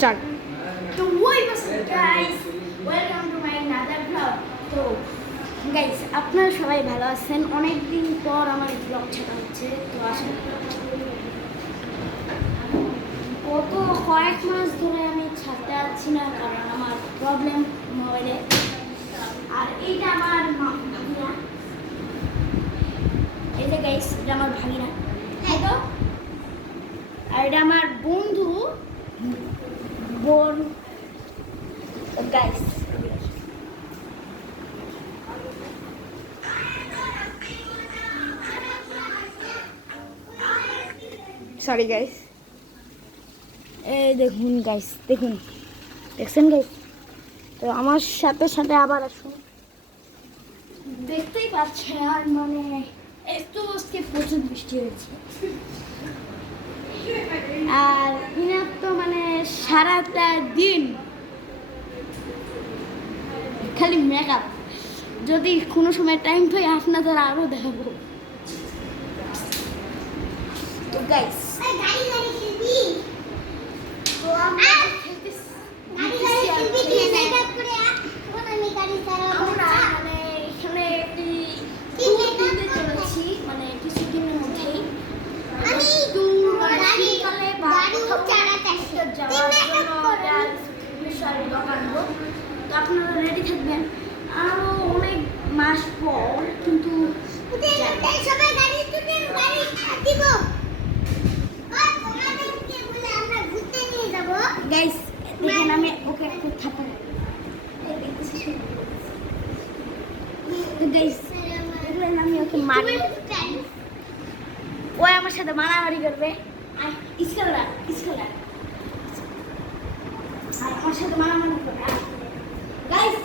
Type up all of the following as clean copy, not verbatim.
Start. তো guys, welcome to my another blog. তো guys, আপনারা সবাই ভালো আছেন? অনেক দিন পর আমার ব্লগ ছাড়া হচ্ছে। তো আসলে গত কয়েক মাস ধরে আমি ছাড়তে পারছি না, কারণ আমার প্রবলেম মোবাইলে। আর এইটা আমার ভাগিনা, এই যে গাইস, এটা আমার ভাগিনা, তাই তো। আর এটা আমার বন্ধু বোন। গাইস, সরি গাইস, এই দেখুন গাইস, দেখুন, দেখছেন গাইস? তো আমার সাথে সাথে আবার আসুন, দেখতেই পাচ্ছেন। আর মানে একটু আজকে প্রচুর বৃষ্টি হয়েছে। আর ইনার তো মানে সারাটা দিন খালি মেকআপ। যদি কোনো সময় টাইম পাই আপনাদের আরও দেখাবো। তো গাইস, আপনারা রেডি থাকবেন আরো অনেক মাস পর, কিন্তু গাইস দেখেন, আমি ওকে একটা থাপ্পড় গাইস, দেখলেন আমি ওকে মারি, ও আমার সাথে মারামারি করবে। ইসকালা আর আমার সাথে মারামারি করবে। গাইস,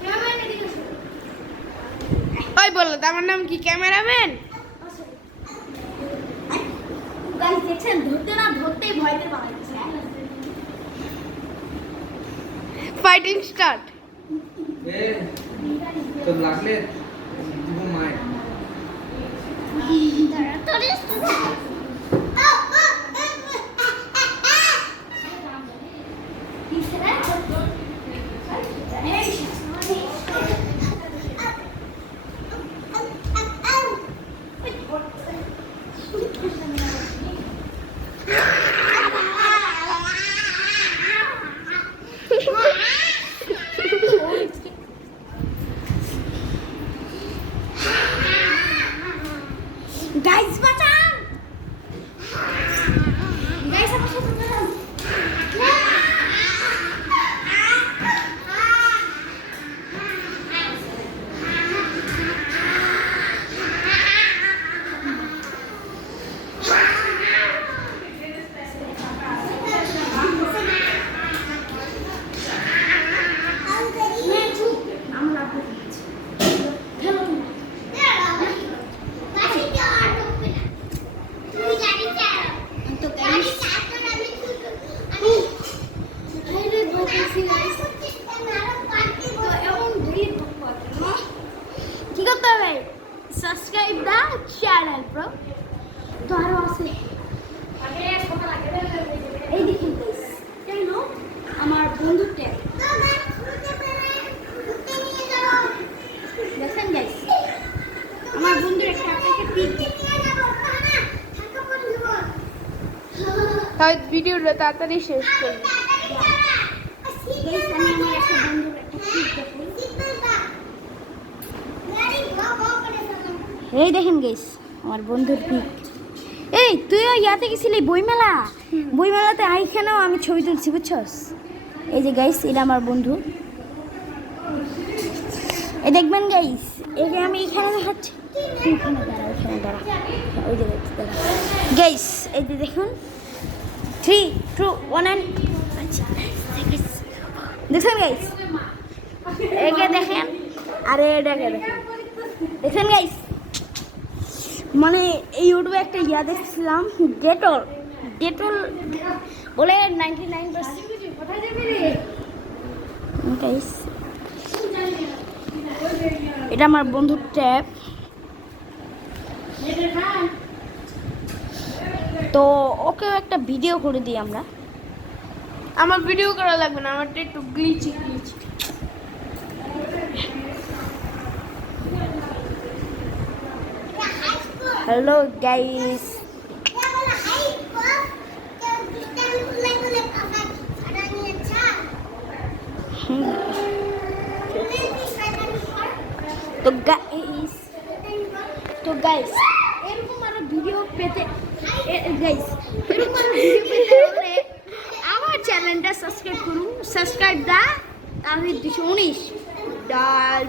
ক্যামেরা এদিকে আসো। ওই বললো তো আমার নাম কি ক্যামেরাম্যান? গাইস দেখছেন, ধরতে না ধরতেই ভয়তে পালাচ্ছে। Fighting start. তো লাগলে দিব মাই গাইস বাঁচান, গাইস আমার সাথে বাঁচান। কি করতে হবে? Subscribe the channel bro. তো আরো আছে, এই দেখুন গাইস, কেন আমার বন্ধুর ট্যাগ দেখেন গাইস, আমার বন্ধুর একটা আপনাকে পিক তাই ভিডিওটা তাড়াতাড়ি শেষ করবো। গাইস, আমি আমার একটা বন্ধুর একটা পিক দেখাই। এই দেখেন গাইস, আমার বন্ধুর পিক। এই তুইও ইয়াতে গেছিলি বইমেলা? বইমেলাতে আইখানেও আমি ছবি তুলছি, বুঝছস? এই যে গাইস, এটা আমার বন্ধু। এই দেখবেন গাইস, এই যে আমি এখানে দেখাচ্ছি, তুই এখানে দাঁড়া, ওখানে দাঁড়া, ওই যে দাঁড়া গাইস। এই যে দেখুন, 3, 2, 1 and দেখেন গাইস, একে দেখেন, আরে এটাকে দেখেন, দেখেন গাইস। মানে এই ইউটিউবে একটা ইয়া দেখছিলাম, ডেটল বলে 99%। গাইস, এটা আমার বন্ধুর ট্যাব। তো ওকে একটা ভিডিও করে দিই আমরা। আমার ভিডিও করা লাগবে না, আমারটা একটু গ্লিচি গ্লিচি। হ্যালো গাইস, তো গাইস এরকম আরো ভিডিও পেতে হলে আমার চ্যানেলটা সাবস্ক্রাইব করুন। সাবস্ক্রাইব দা তাহলে 219 ডাল